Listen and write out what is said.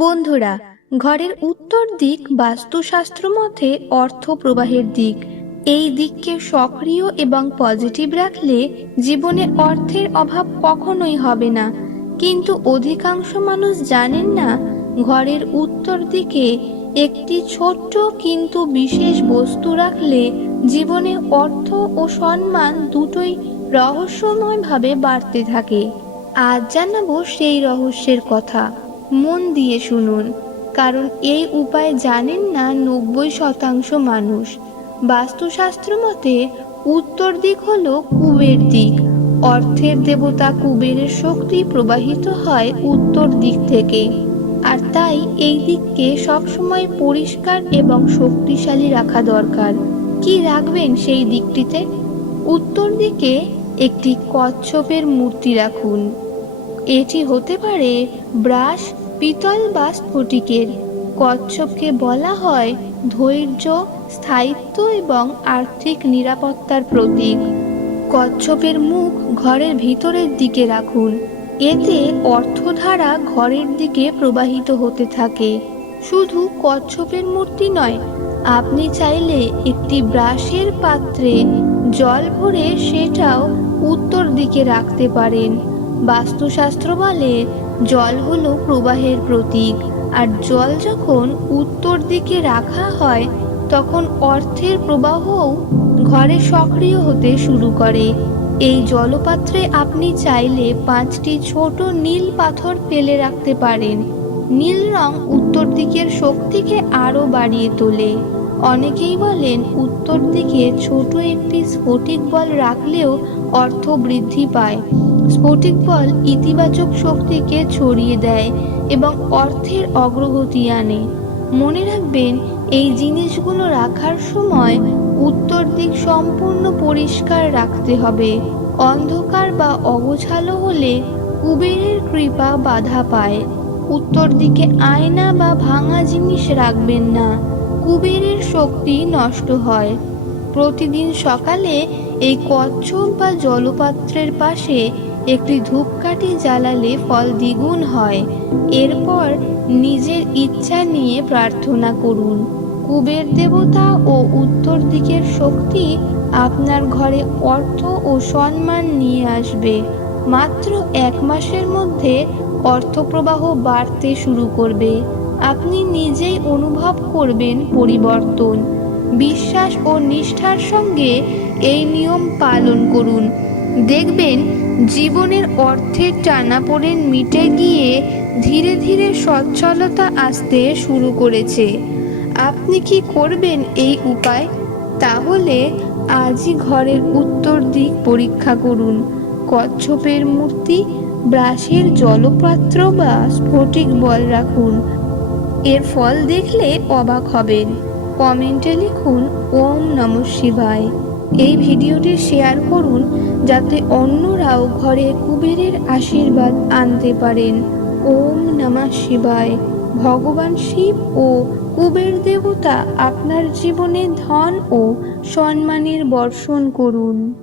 বন্ধুরা, ঘরের উত্তর দিক বাস্তুশাস্ত্র মতে অর্থ প্রবাহের দিক। এই দিককে সক্রিয় এবং পজিটিভ রাখলে জীবনে অর্থের অভাব কখনোই হবে না। কিন্তু অধিকাংশ মানুষ জানেন না, ঘরের উত্তর দিকে একটি ছোট্ট কিন্তু বিশেষ বস্তু রাখলে জীবনে অর্থ ও সম্মান দুটোই রহস্যময়ভাবে বাড়তে থাকে। আজ জানাব সেই রহস্যের কথা। মন দিয়ে শুনুন, কারণ এই উপায় জানেন না নব্বই শতাংশ মানুষ। বাস্তুশাস্ত্র মতে, উত্তর দিক হল কুবের দিক। অর্থের দেবতা কুবেরের শক্তি প্রবাহিত হয় উত্তর দিক থেকে। আর তাই এই দিককে সবসময় পরিষ্কার এবং শক্তিশালী রাখা দরকার। কি রাখবেন সেই দিকটিতে? উত্তর দিকে একটি কচ্ছপের মূর্তি রাখুন। এটি হতে পারে ব্রাশ, পিতল বা স্ফটিকের। কচ্ছপকে বলা হয় ধৈর্য, স্থায়িত্ব এবং আর্থিক নিরাপত্তার প্রতীক। কচ্ছপের মুখ ঘরের ভিতরের দিকে রাখুন। এতে অর্থধারা ঘরের দিকে প্রবাহিত হতে থাকে। শুধু কচ্ছপের মূর্তি নয়, আপনি চাইলে একটি ব্রাশের পাত্রে জল ভরে সেটাও উত্তর দিকে রাখতে পারেন। বাস্তুশাস্ত্র বলে জল হলো প্রবাহের প্রতীক, আর জল যখন উত্তর দিকে রাখা হয়, তখন অর্থের প্রবাহও ঘরে সক্রিয় হতে শুরু করে। এই জলপাত্রে আপনি চাইলে পাঁচটি ছোট নীল পাথর ফেলে রাখতে পারেন। নীল রং উত্তর দিকের শক্তিকে আরও বাড়িয়ে তোলে। অনেকেই বলেন উত্তর দিকে ছোট একটি স্ফটিক বল রাখলেও অর্থ বৃদ্ধি পায়। স্ফটিক বল ইতিবাচক শক্তিকে ছড়িয়ে দেয় এবং অর্থের অগ্রগতি আনে। মনে রাখবেন, এই জিনিসগুলো রাখার সময় উত্তর দিক সম্পূর্ণ পরিষ্কার রাখতে হবে। অন্ধকার বা অগোছালো হলে কুবেরের কৃপা বাধা পায়। উত্তর দিকে আয়না বা ভাঙা জিনিস রাখবেন না। কুবেরের শক্তি নষ্ট হয়। প্রতিদিন সকালে এই কচ্ছপ বা জলপাত্রের পাশে একটি ধূপকাঠি জ্বালালে ফল দ্বিগুণ হয়। এরপর নিজের ইচ্ছা নিয়ে প্রার্থনা করুন। কুবের দেবতা ও উত্তর দিকের শক্তি আপনার ঘরে অর্থ ও সম্মান নিয়ে আসবে। মাত্র এক মাসের মধ্যে অর্থপ্রবাহ বাড়তে শুরু করবে। আপনি নিজেই অনুভব করবেন পরিবর্তন। বিশ্বাস ও নিষ্ঠার সঙ্গে এই নিয়ম পালন করুন। দেখবেন জীবনের অর্থের টানাপোড়েন মিটে গিয়ে ধীরে ধীরে সচ্ছলতা আসতে শুরু করেছে। আপনি কি করবেন এই উপায়? তাহলে আজই ঘরের উত্তর দিক পরীক্ষা করুন। কচ্ছপের মূর্তি, ব্রাশের জলপাত্র বা স্ফটিক বল রাখুন। এর ফল দেখলে অবাক হবেন। কমেন্টে লিখুন, ওম নম শিবায়। এই ভিডিওটি শেয়ার করুন যাতে অন্যরাও ঘরে কুবেরের আশীর্বাদ আনতে পারেন। ওম নমঃ শিবায়। ভগবান শিব ও কুবের দেবতা আপনার জীবনে ধন ও সম্মানের বর্ষণ করুন।